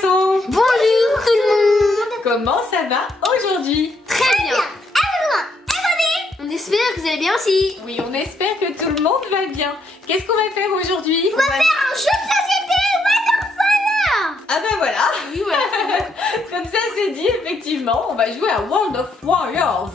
poissons. Bonjour tout le monde. Comment ça va aujourd'hui? Très bien. On espère que vous allez bien aussi. Oui, on espère que tout le monde va bien. Qu'est-ce qu'on va faire aujourd'hui? On va faire un jeu de société Waterfall. Ah ben voilà. Oui, voilà. Comme ça c'est dit, effectivement, on va jouer à World of Warriors.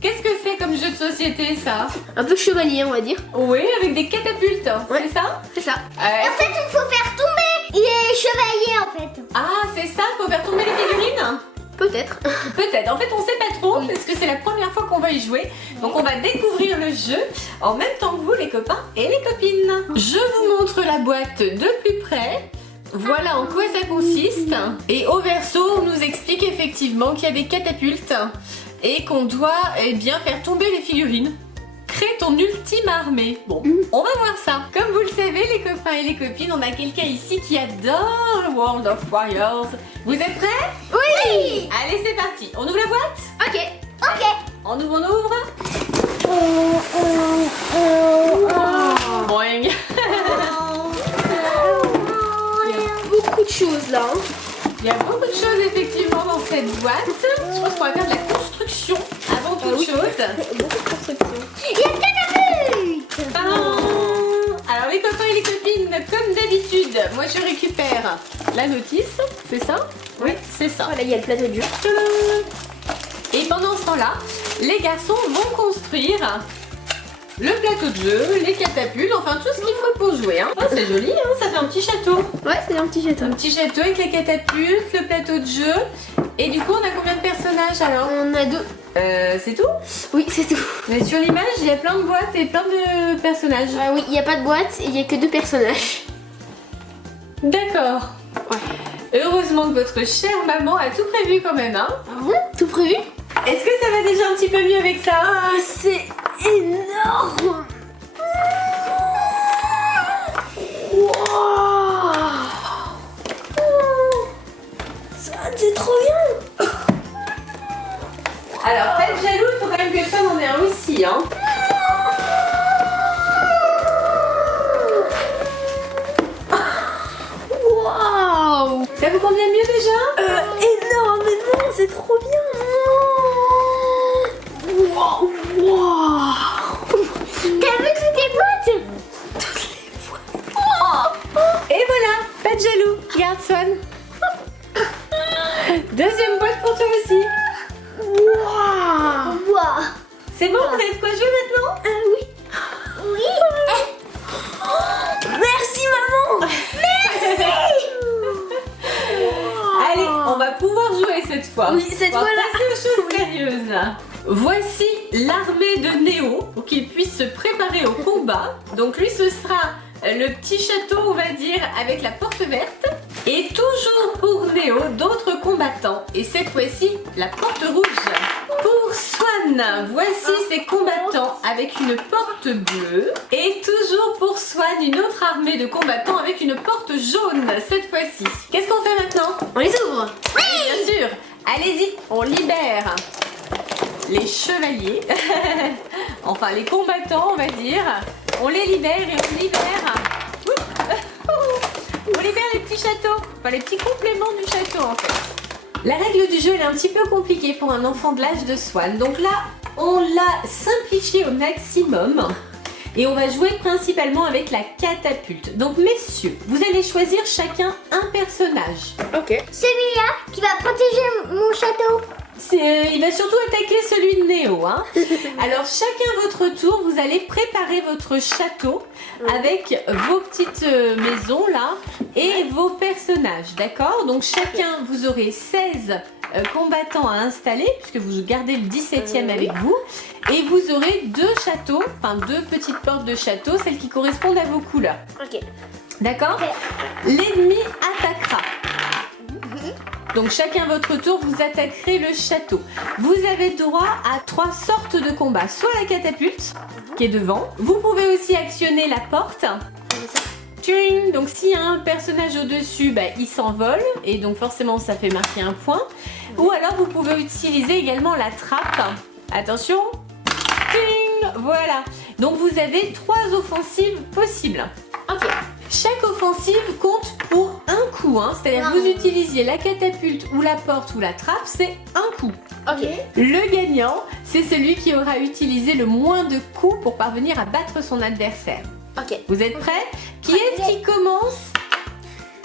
Qu'est-ce que c'est comme jeu de société ça? Un peu chevalier, on va dire. Oui, avec des catapultes, Ouais. c'est ça? C'est ça. En fait, il faut faire tomber les chevaliers en fait. Ah, c'est ça, faut faire tomber les figurines? Peut-être. Peut-être, en fait on sait pas trop parce que c'est la première fois qu'on va y jouer. Donc on va découvrir le jeu en même temps que vous les copains et les copines. Je vous montre la boîte de plus près. Voilà en quoi ça consiste. Et au verso on nous explique effectivement qu'il y a des catapultes et qu'on doit bien faire tomber les figurines. Crée ton ultime armée. Bon, on va voir ça. Comme vous le savez les copains et les copines, on a quelqu'un ici qui adore le World of Warriors. Vous êtes prêts? Oui. Allez, c'est parti. On ouvre la boîte? Ok. Ok. On ouvre. Boing. Il y a beaucoup de choses là. Hein. Il y a beaucoup de choses effectivement dans cette boîte. Je pense qu'on va faire de la construction avant toute chose. Beaucoup de construction. Il y a une catapulte. Tadam. Alors les copains et les copines, comme d'habitude, moi je récupère la notice. C'est ça? Oui, c'est ça. Voilà, il y a le plateau de jeu. Tadam. Et pendant ce temps-là, les garçons vont construire le plateau de jeu, les catapultes, enfin tout ce qu'il faut pour jouer. Hein. Oh, c'est joli, hein, ça fait un petit château. Ouais, c'est un petit jeton. Un petit château avec les catapultes, le plateau de jeu. Et du coup, on a combien de personnages alors? On a deux. C'est tout? Oui, c'est tout. Mais sur l'image, il y a plein de boîtes et plein de personnages. Ah oui, il n'y a pas de boîte et il n'y a que deux personnages. D'accord. Ouais. Heureusement que votre chère maman a tout prévu quand même. Hein. Ah bon? Tout prévu? Est-ce que ça va déjà un petit peu mieux avec ça? Ah, c'est énorme. Wow. Ça, c'est trop bien. Alors, pas de jaloux, il faut quand même que Swan en ait un aussi. Hein. Waouh. Ça vous convient mieux déjà? Énormément, c'est trop bien. Waouh, waouh. T'as vu toutes les boîtes? Et voilà, pas de jaloux. Regarde Swan. Deuxième boîte pour toi aussi. Waouh. Waouh. C'est bon, vous avez de quoi jouer maintenant? Oui. Oui. Merci maman. Allez, on va pouvoir jouer cette fois. Oui, cette On va fois-là. passer aux choses sérieuses. Voici l'armée de Néo pour qu'il puisse se préparer au combat. Donc lui, ce sera le petit château, on va dire, avec la porte verte. Et toujours pour Néo, d'autres combattants. Et cette fois-ci, la porte rouge. Pour Swan, voici ses combattants avec une porte bleue. Et toujours pour Swan, une autre armée de combattants avec une porte jaune cette fois-ci. Qu'est-ce qu'on fait maintenant? On les ouvre. Oui, bien sûr. Allez-y, on libère les chevaliers. Enfin, les combattants, on va dire. On les libère et on libère. On libère les petits châteaux. Enfin, les petits compléments du château, en fait. La règle du jeu, elle est un petit peu compliquée pour un enfant de l'âge de Swan. Donc là, on l'a simplifié au maximum. Et on va jouer principalement avec la catapulte. Donc messieurs, vous allez choisir chacun un personnage. Ok. Celui-là qui va protéger mon château. Il va surtout attaquer celui de Néo. Hein. Alors chacun votre tour, vous allez préparer votre château avec vos petites maisons là et vos personnages, d'accord? Donc chacun, vous aurez 16 combattants à installer puisque vous gardez le 17e avec vous. Et vous aurez deux châteaux, enfin deux petites portes de château, celles qui correspondent à vos couleurs. Ok. D'accord? L'ennemi attaquera. Donc chacun votre tour, vous attaquerez le château. Vous avez droit à 3 sortes de combats. Soit la catapulte, qui est devant. Vous pouvez aussi actionner la porte. Tching. Donc s'il y a un personnage au-dessus, bah, il s'envole. Et donc forcément, ça fait marquer un point. Ou alors, vous pouvez utiliser également la trappe. Attention. Tching. Voilà. Donc vous avez 3 offensives possibles. Ok. Chaque offensive compte pour un coup, hein, c'est-à-dire que vous utilisiez la catapulte ou la porte ou la trappe, c'est un coup. Ok. Le gagnant, c'est celui qui aura utilisé le moins de coups pour parvenir à battre son adversaire. Ok. Vous êtes prêts? Qui est-ce qui commence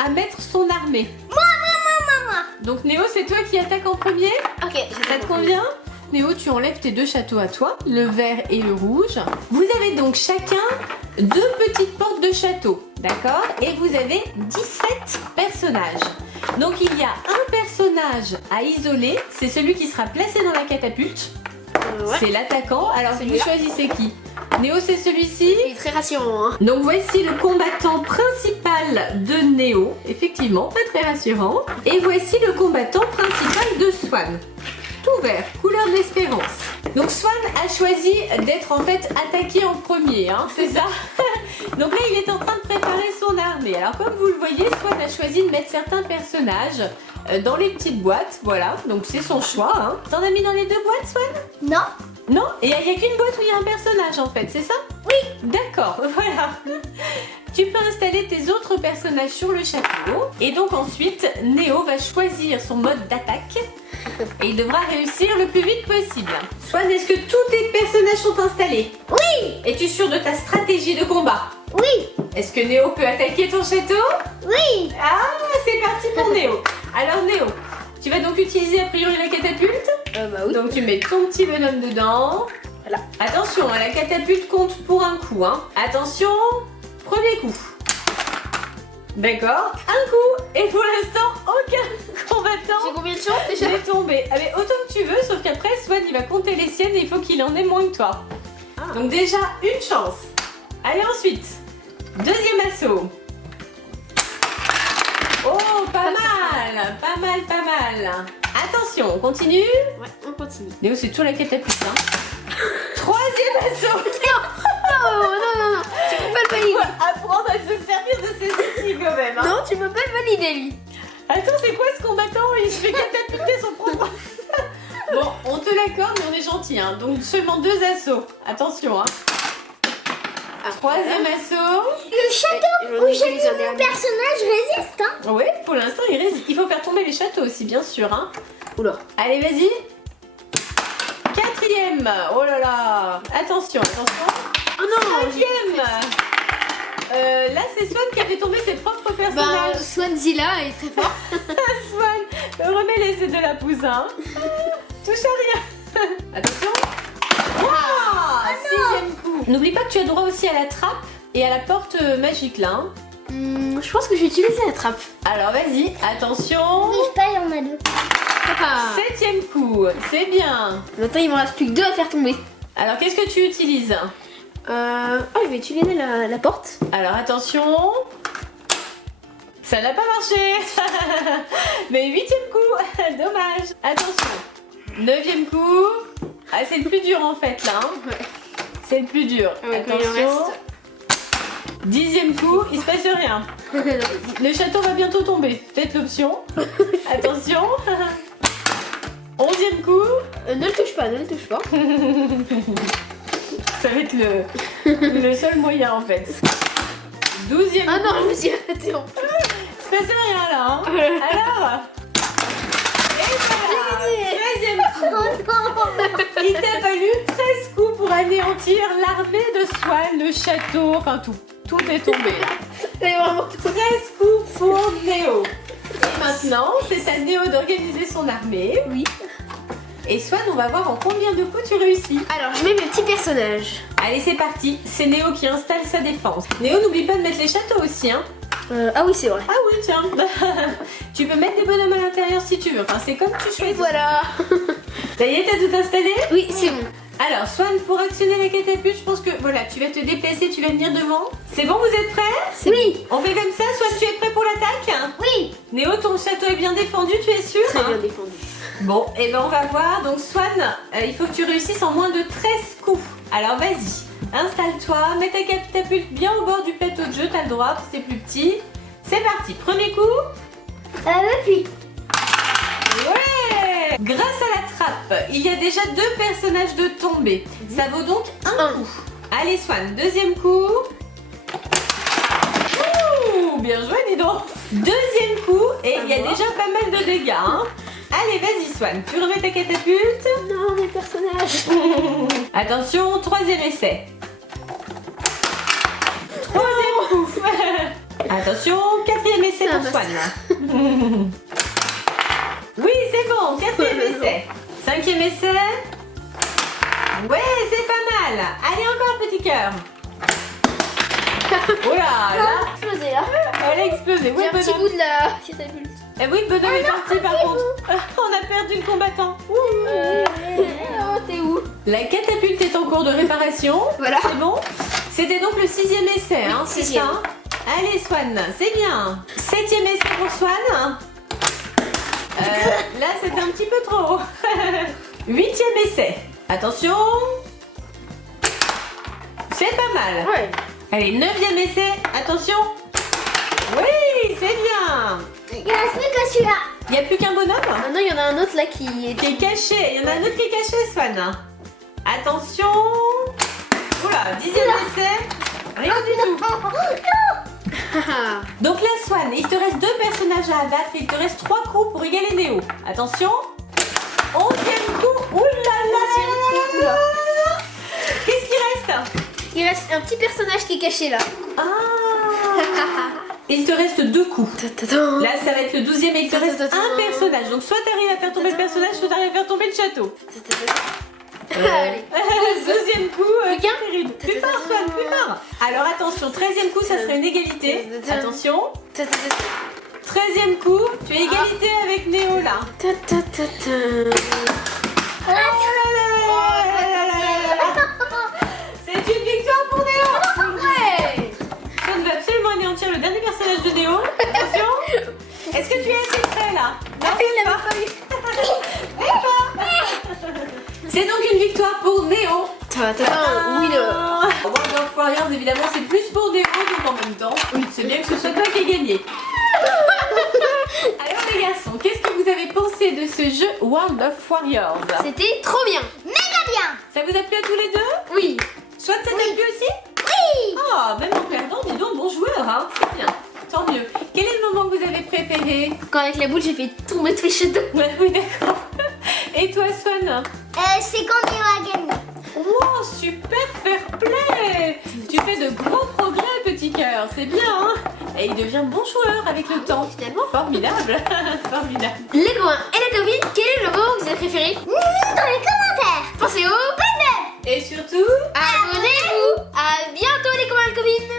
à mettre son armée? Moi. Donc Néo, c'est toi qui attaque en premier? Ok. Ça te convient? Néo, tu enlèves tes deux châteaux à toi, le vert et le rouge. Vous avez donc chacun 2 petites portes de château, d'accord? Et vous avez 17 personnages. Donc il y a un personnage à isoler, c'est celui qui sera placé dans la catapulte. Ouais. C'est l'attaquant. Alors vous Celui-là. choisissez qui? Néo, c'est celui-ci. Il est très rassurant. Hein. Donc voici le combattant principal de Néo. Effectivement, pas très rassurant. Et voici le combattant principal de Swan. Tout vert, couleur de l'espérance. Donc Swan a choisi d'être en fait attaqué en premier, hein, c'est ça? Donc là il est en train de préparer son armée. Alors comme vous le voyez, Swan a choisi de mettre certains personnages dans les petites boîtes, voilà. Donc c'est son choix. Hein. T'en as mis dans les 2 boîtes, Swan? Non. Non? Et il n'y a qu'une boîte où il y a un personnage en fait, c'est ça? Oui. D'accord, voilà. Tu peux installer tes autres personnages sur le château. Et donc ensuite, Néo va choisir son mode d'attaque. Et il devra réussir le plus vite possible. Swan, est-ce que tous tes personnages sont installés? Oui. Es-tu sûr de ta stratégie de combat? Oui. Est-ce que Néo peut attaquer ton château? Oui. Ah, c'est parti pour Néo. Alors Néo, tu vas donc utiliser a priori la catapulte. Bah oui. Donc tu mets ton petit bonhomme dedans. Voilà. Attention, la catapulte compte pour un coup. Hein. Attention, premier coup. D'accord, un coup. Et pour l'instant, aucun J'ai combattant combien de chances déjà? n'est tombé. Ah, mais autant que tu veux, sauf qu'après, Swan, il va compter les siennes et il faut qu'il en ait moins que toi. Ah. Donc déjà, une chance. Allez, ensuite, deuxième assaut. Oh, pas mal, pas mal, pas mal. Attention, on continue. Ouais, on continue. Léo, c'est toujours la catapulte. Hein. Troisième assaut. Non. Tu peux pas le Il valider. faut apprendre à se servir de ses outils quand même. Hein. Non, tu peux pas le valider lui. Attends, c'est quoi ce combattant? Il se fait catapulter son propre. Bon, on te l'accorde, mais on est gentil. Hein. Donc seulement 2 assauts. Attention. Hein. Troisième assaut. Le château où j'ai mis mon personnage résiste. Hein. Oui, pour l'instant, il résiste. Il faut faire tomber les châteaux aussi, bien sûr. Hein. Oula. Allez, vas-y. Quatrième. Oh là là. Attention, attention. Oh non. Cinquième. Là, c'est Swan qui a fait tomber ses propres Bah, personnages. Swanzilla est très fort. Swan, remets-les, c'est de la poussin. Touche à rien. Attention. Ah, sixième coup. N'oublie pas que tu as droit aussi à la trappe et à la porte magique là. Hein. Je pense que je vais utiliser la trappe. Alors vas-y, attention. Bouge pas, il y en a 2. Septième coup, c'est bien. Maintenant, il me reste plus que 2 à faire tomber. Alors qu'est-ce que tu utilises? Je vais utiliser la porte. Alors attention. Ça n'a pas marché. Mais 8e coup, dommage. Attention. 9e coup. Ah, c'est le plus dur en fait là. Hein. Ouais. C'est le plus dur. Ouais, quand il en Attention. 10e coup, il se passe rien. Le château va bientôt tomber. Faites l'option. Attention. 11e coup. Ne le touche pas, ne le touche pas. Ça va être le seul moyen en fait. 12e Ah non, coup. je me suis arrêtée en plus. Il se passe rien là. Hein. Alors. Et voilà. 13e coup. Il t'a fallu 13 coups pour anéantir l'armée de Swan, le château, enfin tout. Tout est tombé là. C'est vraiment 13 coups pour Néo. Et maintenant, c'est à Néo d'organiser son armée. Oui. Et Swan, on va voir en combien de coups tu réussis. Alors, je mets mes petits personnages. Allez, c'est parti. C'est Néo qui installe sa défense. Néo, n'oublie pas de mettre les châteaux aussi, hein. Ah oui, c'est vrai. Ah oui, tiens. Tu peux mettre des bonhommes à l'intérieur si tu veux. Enfin, c'est comme tu Et choisis. voilà. Ça y est, t'as tout installé? Oui, c'est bon. Alors, Swan, pour actionner la catapulte, je pense que voilà, tu vas te déplacer, tu vas venir devant. C'est bon, vous êtes prêts? Oui. On fait comme ça. Swan, tu es prêt pour l'attaque? Oui. Néo, ton château est bien défendu, tu es sûr? Très bien défendu. Bon, et ben on va voir. Donc Swan, il faut que tu réussisses en moins de 13 coups. Alors vas-y, installe-toi, mets ta catapulte bien au bord du plateau de jeu, t'as le droit, c'est plus petit. C'est parti, premier coup. Puis. Ouais. Grâce à la trappe, il y a déjà 2 personnages de tombée. Ça vaut donc un coup. Allez Swan, deuxième coup. Ouh, bien joué, dis donc. Deuxième coup, et il y a déjà pas mal de dégâts. Hein. Allez, vas-y Swan, tu remets ta catapulte. Non, mes personnages. Attention, troisième essai. Troisième coup. Attention, quatrième essai pour Swan. Oui, c'est bon, quatrième essai. Cinquième essai. Ouais, c'est pas mal. Allez, encore petit cœur. Oula, là, Explosé là. elle a explosé. Oui, J'ai un petit bonhomme. bout de la catapulte. Eh oui, bonhomme est parti par contre. On a perdu le combattant. Oh, t'es où? La catapulte est en cours de réparation. Voilà. C'est bon. C'était donc le sixième essai, hein, c'est sixième. ça. Allez Swan, c'est bien. Septième essai pour Swan. Là, c'était un petit peu trop. Huitième essai. Attention. C'est pas mal. Ouais. Allez, neuvième essai. Attention. Oui, c'est bien. Il reste plus que celui-là. Il n'y a plus qu'un bonhomme Maintenant, il y en a un autre là qui est. qui est caché. Il y en a un autre qui est caché, Swan. Attention. Oula, dixième essai. Rien du tout. Donc là, Swan, il te reste 2 personnages à abattre et il te reste 3 coups pour égaler Néo. Attention. 11e coup. Oulala. Oula. Qu'est-ce qui reste? Il reste un petit personnage qui est caché là. Ah. Il te reste 2 coups. Là, ça va être le 12e et il te reste un personnage. Donc soit t'arrives à faire tomber le personnage, soit t'arrives à faire tomber le château. Allez. 12e coup, Plus qu'un. terrible. Plus fort, Swan, plus fort. Alors attention, 13e coup, ça serait une égalité. Attention. 13e coup, tu es égalité avec Néo là. Oh là là. C'est une victoire pour Néo. Ouais. Swan va absolument anéantir le dernier personnage de Néo. Attention. Est-ce que tu es assez prêt là? Non, il pas. C'est donc une victoire pour Néo. Winner. World of Warriors, évidemment, c'est plus pour Néo que en même temps. Oui, c'est bien que ce soit toi qui ai gagné. Alors les garçons, qu'est-ce que vous avez pensé de ce jeu World of Warriors? C'était trop bien. Méga bien. Ça vous a plu à tous les deux? Oui. Soit ça t'a plu aussi? Oui. Oh, même en perdant, dis donc, bon joueur, hein. C'est bien, tant mieux. Quel est le moment que vous avez préféré? Quand avec la boule, j'ai fait tomber tous les châteaux. Ouais, oui, d'accord. Et toi, Swan? C'est quand Néo a gagné. Oh, super fair play! Tu fais de gros progrès, petit cœur, c'est bien, hein? Et il devient bon joueur avec le temps. Finalement. Formidable, formidable. Les copains et les copines, quel est le moment que vous avez préféré? Dans les commentaires. Pensez au Et surtout, abonnez-vous. À bientôt les copains et les copines.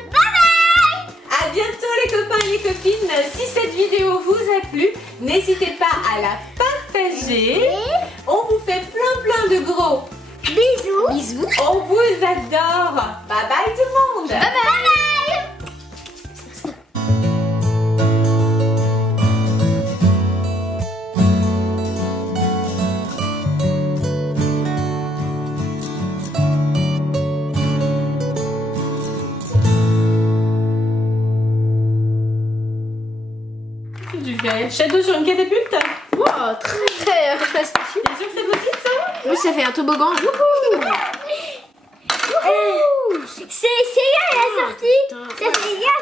à bientôt les copains et les copines. Si cette vidéo vous a plu, n'hésitez pas à la partager. On vous fait plein de gros Bisous. Bisous. on vous adore. Bye bye tout le monde. Bye bye. Tu fais château sur une catapulte? Wow, très astucieux. T'es sûr que c'est possible ça? Oui, ça fait un toboggan. Youhou. C'est hier la sortie. Ça fait hier